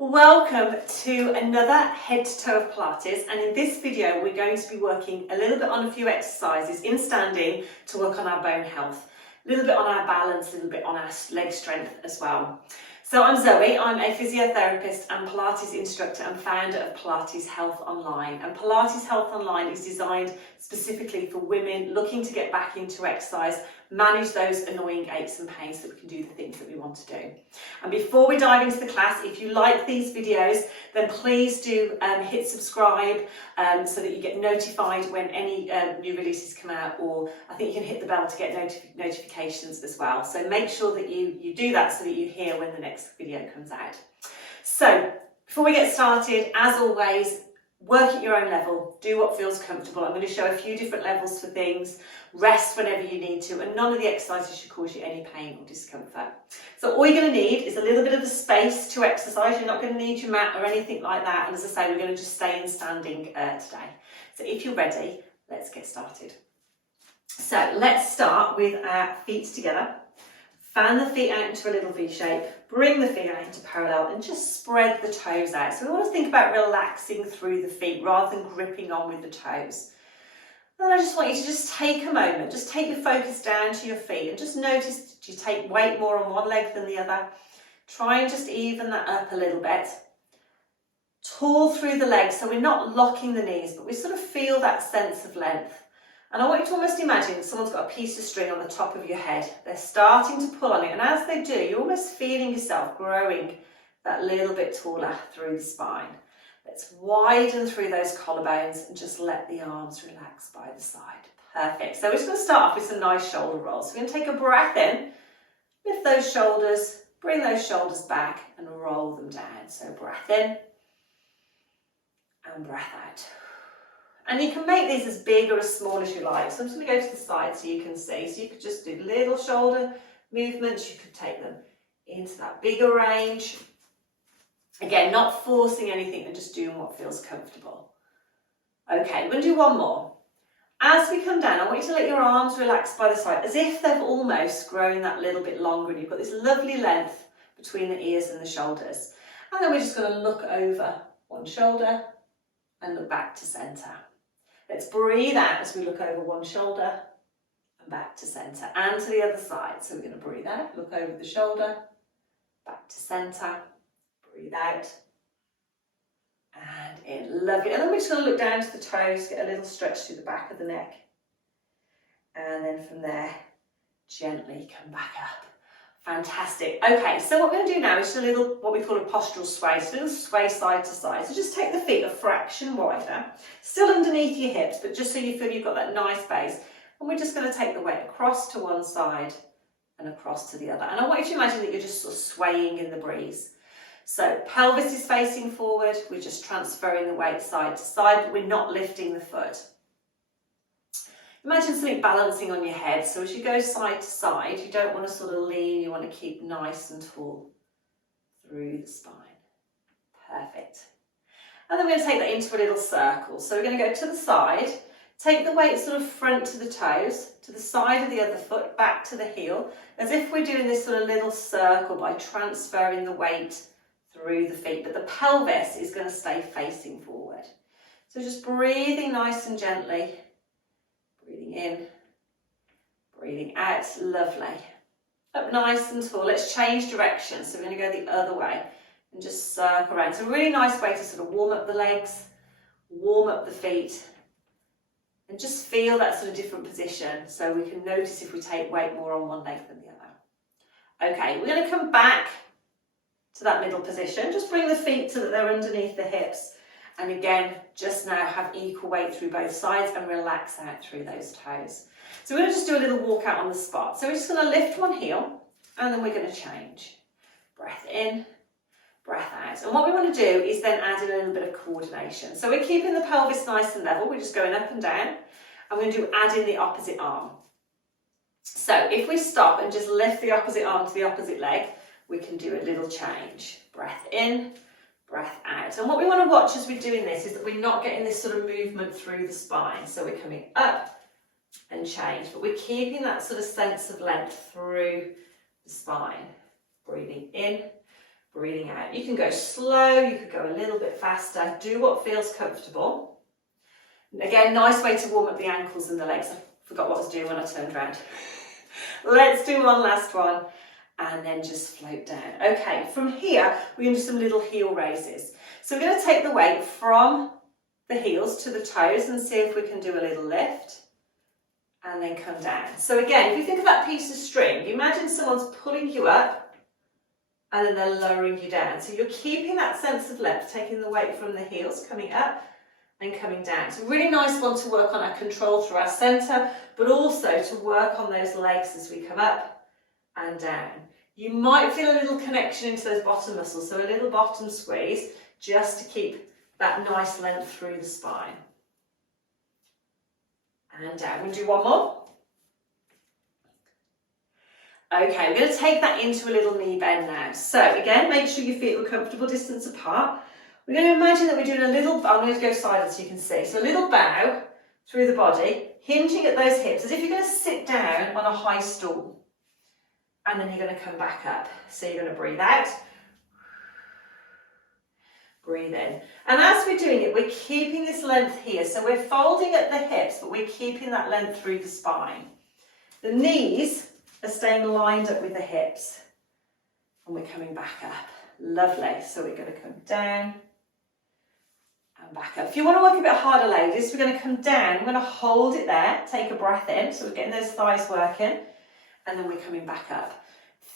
Welcome to another head to toe of Pilates, and in this video we're going to be working a little bit on a few exercises in standing to work on our bone health, a little bit on our balance, a little bit on our leg strength as well. So I'm Zoe, I'm a physiotherapist and Pilates instructor and founder of Pilates Health Online. And Pilates Health Online is designed specifically for women looking to get back into exercise, manage those annoying aches and pains so that we can do the things that we want to do. And before we dive into the class, if you like these videos, then please do hit subscribe so that you get notified when any new releases come out, or I think you can hit the bell to get notifications as well. So make sure that you do that so that you hear when the next video comes out. So before we get started, as always, work at your own level, do what feels comfortable. I'm going to show a few different levels for things, rest whenever you need to, and none of the exercises should cause you any pain or discomfort. So all you're going to need is a little bit of the space to exercise. You're not going to need your mat or anything like that, and as I say, we're going to just stay in standing today. So if you're ready, let's get started. So let's start with our feet together. Fan the feet out into a little V shape, bring the feet out into parallel and just spread the toes out. So we want to think about relaxing through the feet rather than gripping on with the toes. And I just want you to just take a moment, just take your focus down to your feet and just notice that you take weight more on one leg than the other. Try and just even that up a little bit. Tall through the legs, so we're not locking the knees, but we sort of feel that sense of length. And I want you to almost imagine that someone's got a piece of string on the top of your head. They're starting to pull on it, and as they do, you're almost feeling yourself growing that little bit taller through the spine. Let's widen through those collarbones and just let the arms relax by the side. Perfect. So we're just going to start off with some nice shoulder rolls. So we're going to take a breath in, lift those shoulders, bring those shoulders back and roll them down. So breath in and breath out. And you can make these as big or as small as you like. So I'm just going to go to the side so you can see. So you could just do little shoulder movements. You could take them into that bigger range. Again, not forcing anything and just doing what feels comfortable. Okay, we're going to do one more. As we come down, I want you to let your arms relax by the side, as if they've almost grown that little bit longer and you've got this lovely length between the ears and the shoulders. And then we're just going to look over one shoulder and look back to centre. Let's breathe out as we look over one shoulder and back to centre and to the other side. So we're going to breathe out, look over the shoulder, back to centre, breathe out and in. Lovely. And then we're just going to look down to the toes, get a little stretch through the back of the neck. And then from there, gently come back up. Fantastic. Okay, so what we're going to do now is a little, what we call a postural sway, so a little sway side to side. So just take the feet a fraction wider, still underneath your hips, but just so you feel you've got that nice base. And we're just going to take the weight across to one side and across to the other. And I want you to imagine that you're just sort of swaying in the breeze. So pelvis is facing forward, we're just transferring the weight side to side, but we're not lifting the foot. Imagine something balancing on your head. So as you go side to side, you don't want to sort of lean, you want to keep nice and tall through the spine. Perfect. And then we're going to take that into a little circle. So we're going to go to the side, take the weight sort of front to the toes, to the side of the other foot, back to the heel, as if we're doing this sort of little circle by transferring the weight through the feet, but the pelvis is going to stay facing forward. So just breathing nice and gently. Breathing in, breathing out, lovely. Up nice and tall. Let's change direction. So we're going to go the other way and just circle around. It's a really nice way to sort of warm up the legs, warm up the feet, and just feel that sort of different position so we can notice if we take weight more on one leg than the other. Okay, we're going to come back to that middle position. Just bring the feet so that they're underneath the hips. And again, just now have equal weight through both sides and relax out through those toes. So we're going to just do a little walk out on the spot. So we're just going to lift one heel and then we're going to change. Breath in, breath out. And what we want to do is then add in a little bit of coordination. So we're keeping the pelvis nice and level. We're just going up and down. And we're going to add in the opposite arm. So if we stop and just lift the opposite arm to the opposite leg, we can do a little change. Breath in, breath out. And what we want to watch as we're doing this is that we're not getting this sort of movement through the spine. So we're coming up and change, but we're keeping that sort of sense of length through the spine. Breathing in, Breathing out. You can go slow, you could go a little bit faster. Do what feels comfortable. And again, nice way to warm up the ankles and the legs. I forgot what I was doing when I turned around. Let's do one last one and then just float down. Okay, from here, we're going to do some little heel raises. So we're going to take the weight from the heels to the toes and see if we can do a little lift and then come down. So again, if you think of that piece of string, imagine someone's pulling you up and then they're lowering you down. So you're keeping that sense of length, taking the weight from the heels, coming up and coming down. It's a really nice one to work on our control through our centre, but also to work on those legs as we come up and down. You might feel a little connection into those bottom muscles, so a little bottom squeeze just to keep that nice length through the spine. And down. We'll do one more. Okay, we're going to take that into a little knee bend now. So again, make sure your feet are a comfortable distance apart. We're going to imagine that we're doing a little, I'm going to go sideways so you can see. So a little bow through the body, hinging at those hips, as if you're going to sit down on a high stool. And then you're going to come back up. So you're going to breathe out, breathe in. And as we're doing it, we're keeping this length here. So we're folding at the hips, but we're keeping that length through the spine. The knees are staying lined up with the hips. And we're coming back up. Lovely. So we're going to come down and back up. If you want to work a bit harder, ladies, we're going to come down. We're going to hold it there. Take a breath in. So we're getting those thighs working. And then we're coming back up.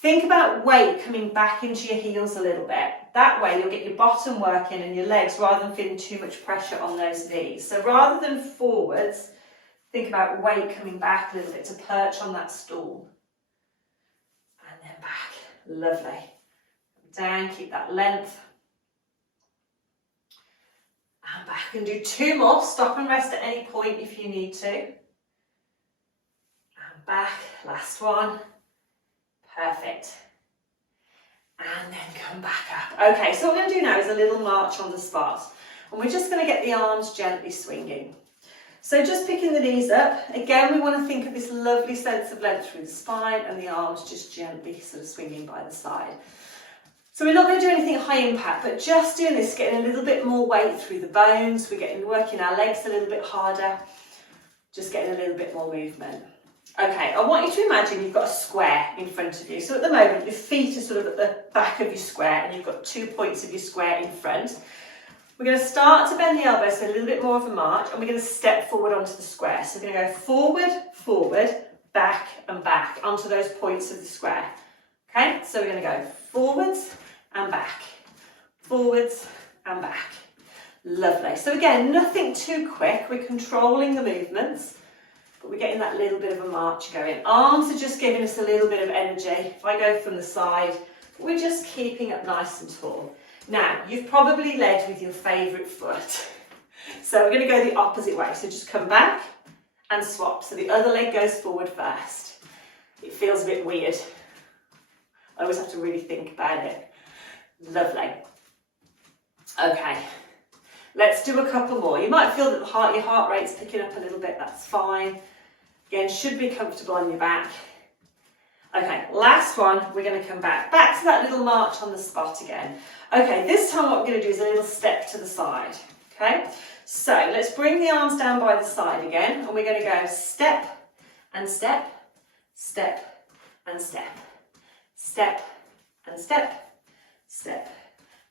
Think about weight coming back into your heels a little bit. That way you'll get your bottom working and your legs rather than feeling too much pressure on those knees. So rather than forwards, think about weight coming back a little bit to perch on that stool. And then back. Lovely. Down, keep that length. And back. And do two more. Stop and rest at any point if you need to. And back. Last one. Perfect. And then come back up. Okay, so what we're going to do now is a little march on the spot. And we're just going to get the arms gently swinging. So just picking the knees up. Again, we want to think of this lovely sense of length through the spine and the arms just gently sort of swinging by the side. So we're not going to do anything high impact, but just doing this, getting a little bit more weight through the bones. We're working our legs a little bit harder. Just getting a little bit more movement. Okay, I want you to imagine you've got a square in front of you. So at the moment, your feet are sort of at the back of your square and you've got 2 points of your square in front. We're going to start to bend the elbows, so a little bit more of a march, and we're going to step forward onto the square. So we're going to go forward, forward, back and back onto those points of the square. Okay, so we're going to go forwards and back, forwards and back. Lovely. So again, nothing too quick. We're controlling the movements. But we're getting that little bit of a march going. Arms are just giving us a little bit of energy. If I go from the side, we're just keeping up nice and tall. Now, you've probably led with your favourite foot. So we're going to go the opposite way. So just come back and swap. So the other leg goes forward first. It feels a bit weird. I always have to really think about it. Lovely. Okay. Let's do a couple more. You might feel that your heart rate's picking up a little bit. That's fine. Again, should be comfortable on your back. Okay, last one. We're going to come back to that little march on the spot again. Okay, this time what we're going to do is a little step to the side. Okay, so let's bring the arms down by the side again, and we're going to go step and step, step and step, step and step, step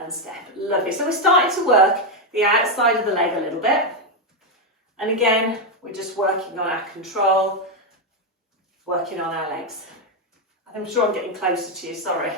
and step. Lovely. So we're starting to work the outside of the leg a little bit. And again, we're just working on our control, working on our legs. I'm sure I'm getting closer to you, sorry.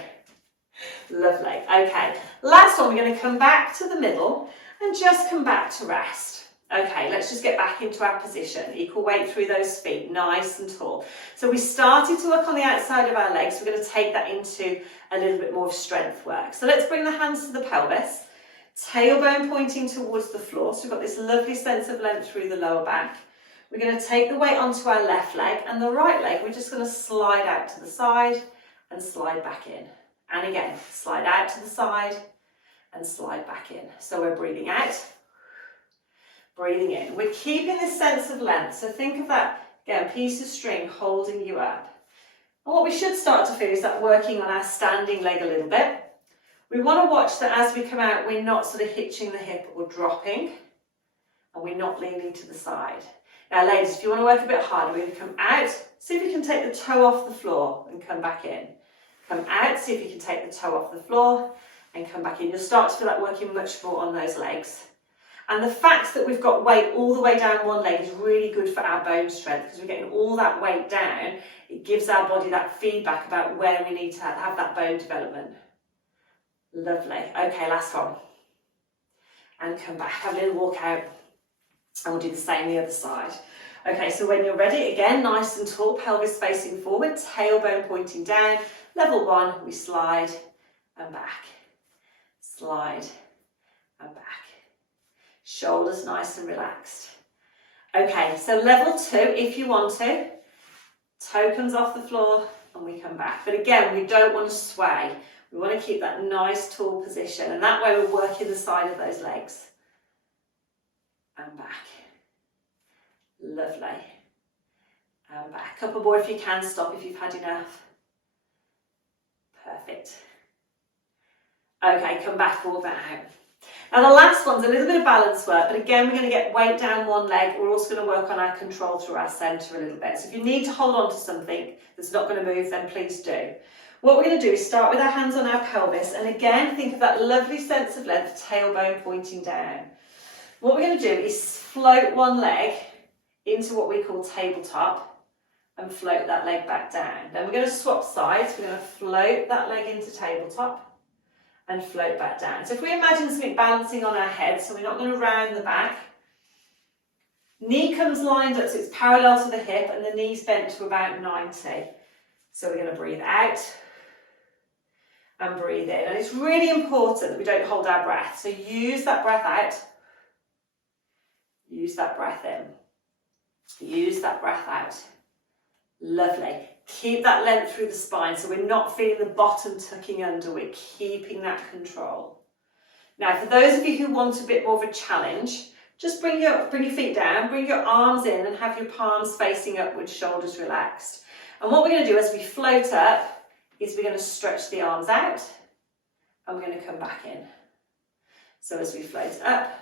Lovely. Okay, last one, we're going to come back to the middle and just come back to rest. Okay, let's just get back into our position. Equal weight through those feet, nice and tall. So we started to work on the outside of our legs. We're going to take that into a little bit more of strength work. So let's bring the hands to the pelvis. Tailbone pointing towards the floor. So we've got this lovely sense of length through the lower back. We're going to take the weight onto our left leg, and the right leg, we're just going to slide out to the side and slide back in. And again, slide out to the side and slide back in. So we're breathing out, breathing in. We're keeping this sense of length. So think of that, again, piece of string holding you up. And what we should start to feel is that working on our standing leg a little bit. We want to watch that as we come out, we're not sort of hitching the hip or dropping, and we're not leaning to the side. Now ladies, if you want to work a bit harder, we're going to come out, see if you can take the toe off the floor and come back in. Come out, see if you can take the toe off the floor and come back in. You'll start to feel like working much more on those legs. And the fact that we've got weight all the way down one leg is really good for our bone strength, because we're getting all that weight down. It gives our body that feedback about where we need to have that bone development. Lovely. Okay, last one. And come back, have a little walk out. And we'll do the same the other side. Okay, so when you're ready, again, nice and tall, pelvis facing forward, tailbone pointing down. Level 1, we slide and back. Slide and back. Shoulders nice and relaxed. Okay, so level 2, if you want to, toe comes off the floor and we come back. But again, we don't want to sway. We want to keep that nice tall position, and that way we're working the side of those legs. And back. Lovely. And back. Couple more if you can, stop if you've had enough. Perfect. Okay, come back, walk that out. Now the last one's a little bit of balance work, but again, we're going to get weight down one leg. We're also going to work on our control through our centre a little bit. So if you need to hold on to something that's not going to move, then please do. What we're going to do is start with our hands on our pelvis, and again, think of that lovely sense of length, tailbone pointing down. What we're going to do is float one leg into what we call tabletop and float that leg back down. Then we're going to swap sides. We're going to float that leg into tabletop and float back down. So if we imagine something balancing on our head, so we're not going to round the back. Knee comes lined up so it's parallel to the hip, and the knee's bent to about 90. So we're going to breathe out and breathe in. And it's really important that we don't hold our breath. So use that breath out. Use that breath in. Use that breath out. Lovely. Keep that length through the spine so we're not feeling the bottom tucking under. We're keeping that control. Now, for those of you who want a bit more of a challenge, just bring your feet down, bring your arms in and have your palms facing upwards, shoulders relaxed. And what we're going to do as we float up is we're going to stretch the arms out and we're going to come back in. So as we float up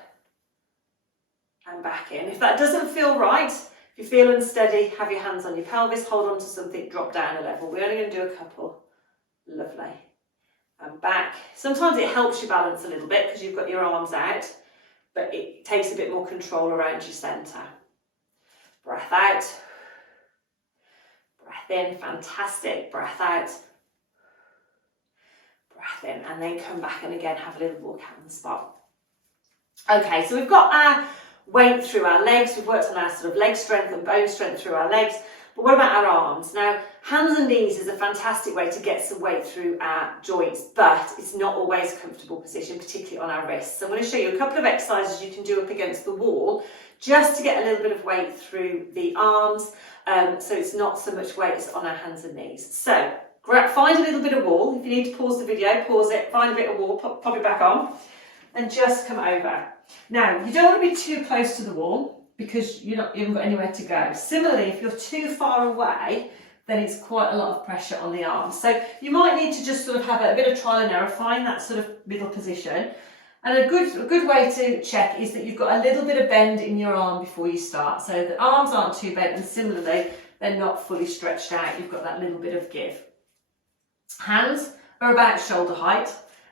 and back in. If that doesn't feel right, if you feel unsteady, have your hands on your pelvis, hold on to something, drop down a level. We're only going to do a couple. Lovely. And back. Sometimes it helps you balance a little bit because you've got your arms out, but it takes a bit more control around your centre. Breath out. Breath in. Fantastic. Breath out. Breath in. And then come back and again have a little walk out on the spot. Okay, so we've got our weight through our legs. We've worked on our sort of leg strength and bone strength through our legs. But what about our arms? Now, hands and knees is a fantastic way to get some weight through our joints, but it's not always a comfortable position, particularly on our wrists. So I'm going to show you a couple of exercises you can do up against the wall just to get a little bit of weight through the arms, so it's not so much weight as on our hands and knees. So find a little bit of wall. If you need to pause the video, pause it, find a bit of wall, pop it back on, and just come over. Now, you don't want to be too close to the wall because you haven't got anywhere to go. Similarly, if you're too far away, then it's quite a lot of pressure on the arms. So you might need to just sort of have a bit of trial and error, find that sort of middle position. And a good way to check is that you've got a little bit of bend in your arm before you start. So the arms aren't too bent, and similarly, they're not fully stretched out. You've got that little bit of give. Hands are about shoulder height.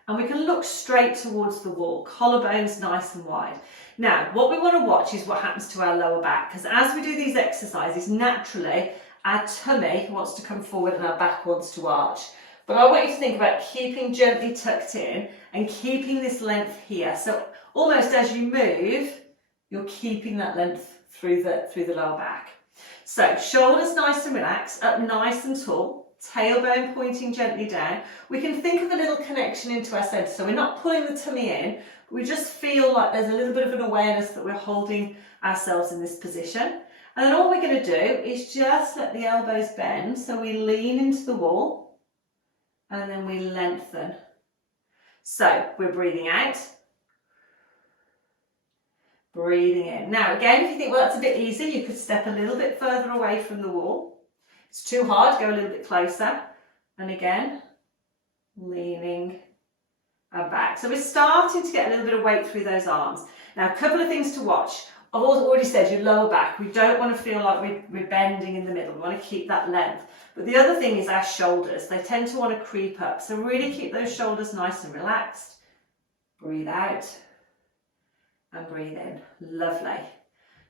And we can look straight towards the wall, collarbones nice and wide. Now, what we want to watch is what happens to our lower back, because as we do these exercises, naturally, our tummy wants to come forward and our back wants to arch. But I want you to think about keeping gently tucked in and keeping this length here. So almost as you move, you're keeping that length through the lower back. So shoulders nice and relaxed, up nice and tall. Tailbone pointing gently down. We can think of a little connection into our centre. So we're not pulling the tummy in, but we just feel like there's a little bit of an awareness that we're holding ourselves in this position. And then all we're going to do is just let the elbows bend. So we lean into the wall and then we lengthen. So we're breathing out, breathing in. Now again, if you think, well, that's a bit easy, you could step a little bit further away from the wall. It's too hard, go a little bit closer. And again, leaning and back. So we're starting to get a little bit of weight through those arms. Now, a couple of things to watch. I've already said your lower back. We don't want to feel like we're bending in the middle. We want to keep that length. But the other thing is our shoulders. They tend to want to creep up. So really keep those shoulders nice and relaxed. Breathe out and breathe in. Lovely.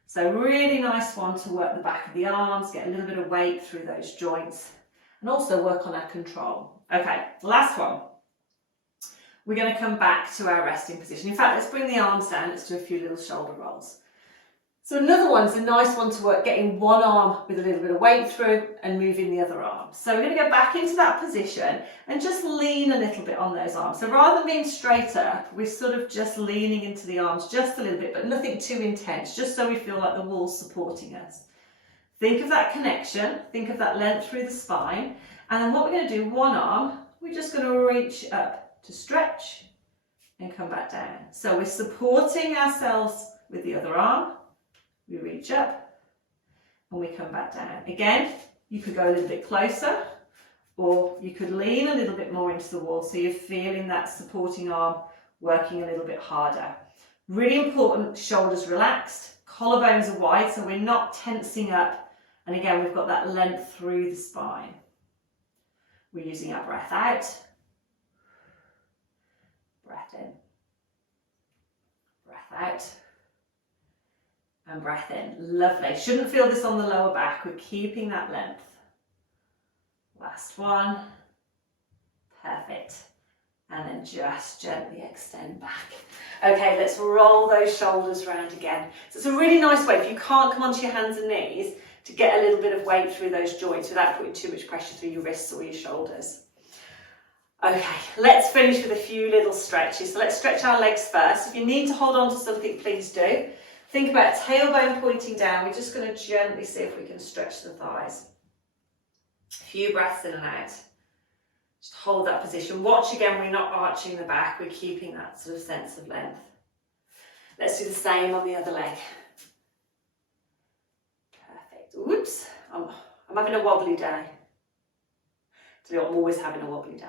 So really nice one to work the back of the arms, get a little bit of weight through those joints, and also work on our control. Okay, last one. We're going to come back to our resting position. In fact, let's bring the arms down. Let's do a few little shoulder rolls. So another one's a nice one to work, getting one arm with a little bit of weight through and moving the other arm. So we're going to go back into that position and just lean a little bit on those arms. So rather than being straight up, we're sort of just leaning into the arms just a little bit, but nothing too intense, just so we feel like the wall's supporting us. Think of that connection, think of that length through the spine. And then what we're going to do, one arm, we're just going to reach up to stretch and come back down. So we're supporting ourselves with the other arm. We reach up and we come back down. Again, you could go a little bit closer, or you could lean a little bit more into the wall so you're feeling that supporting arm working a little bit harder. Really important, shoulders relaxed, collarbones are wide so we're not tensing up, and again we've got that length through the spine. We're using our breath out, breath in, breath out, and breath in. Lovely. Shouldn't feel this on the lower back. We're keeping that length. Last one. Perfect. And then just gently extend back. Okay, let's roll those shoulders round again. So it's a really nice way, if you can't come onto your hands and knees, to get a little bit of weight through those joints without putting too much pressure through your wrists or your shoulders. Okay, let's finish with a few little stretches. So let's stretch our legs first. If you need to hold on to something, please do. Think about tailbone pointing down. We're just going to gently see if we can stretch the thighs. A few breaths in and out. Just hold that position. Watch again, we're not arching the back. We're keeping that sort of sense of length. Let's do the same on the other leg. Perfect. Oops, I'm having a wobbly day. I'm always having a wobbly day.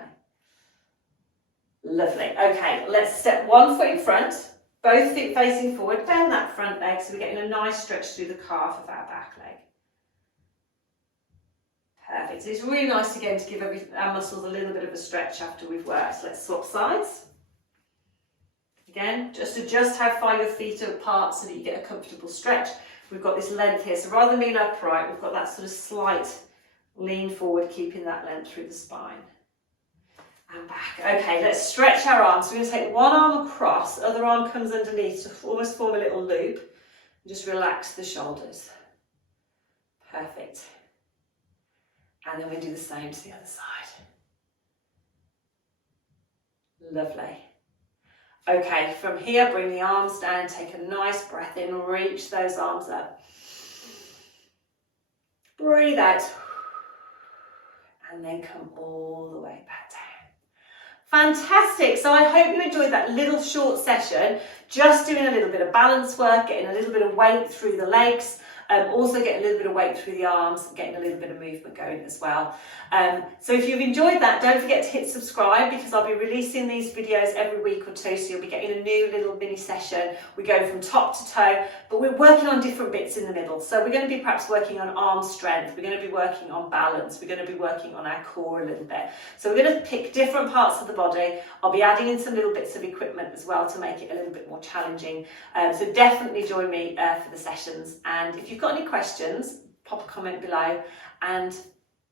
Lovely. Okay, let's step one foot in front. Both feet facing forward, bend that front leg so we're getting a nice stretch through the calf of our back leg. Perfect. So it's really nice again to give our muscles a little bit of a stretch after we've worked. So let's swap sides. Again, just adjust how far your feet are apart so that you get a comfortable stretch. We've got this length here, so rather than being upright, we've got that sort of slight lean forward, keeping that length through the spine. And back. Okay, let's stretch our arms. So we're going to take one arm across, the other arm comes underneath to almost form a little loop. And just relax the shoulders. Perfect. And then we do the same to the other side. Lovely. Okay, from here, bring the arms down, take a nice breath in, reach those arms up. Breathe out. And then come all the way back down. Fantastic. So I hope you enjoyed that little short session, just doing a little bit of balance work, getting a little bit of weight through the legs, also getting a little bit of weight through the arms, getting a little bit of movement going as well. So if you've enjoyed that, don't forget to hit subscribe, because I'll be releasing these videos every week or two, so you'll be getting a new little mini session. We go from top to toe, but we're working on different bits in the middle. So we're going to be perhaps working on arm strength, we're going to be working on balance, we're going to be working on our core a little bit. So we're going to pick different parts of the body. I'll be adding in some little bits of equipment as well to make it a little bit more challenging. So definitely join me for the sessions. And if you've got any questions, pop a comment below. And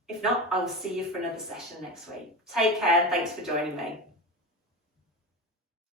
if not, I will see you for another session next week. Take care and thanks for joining me.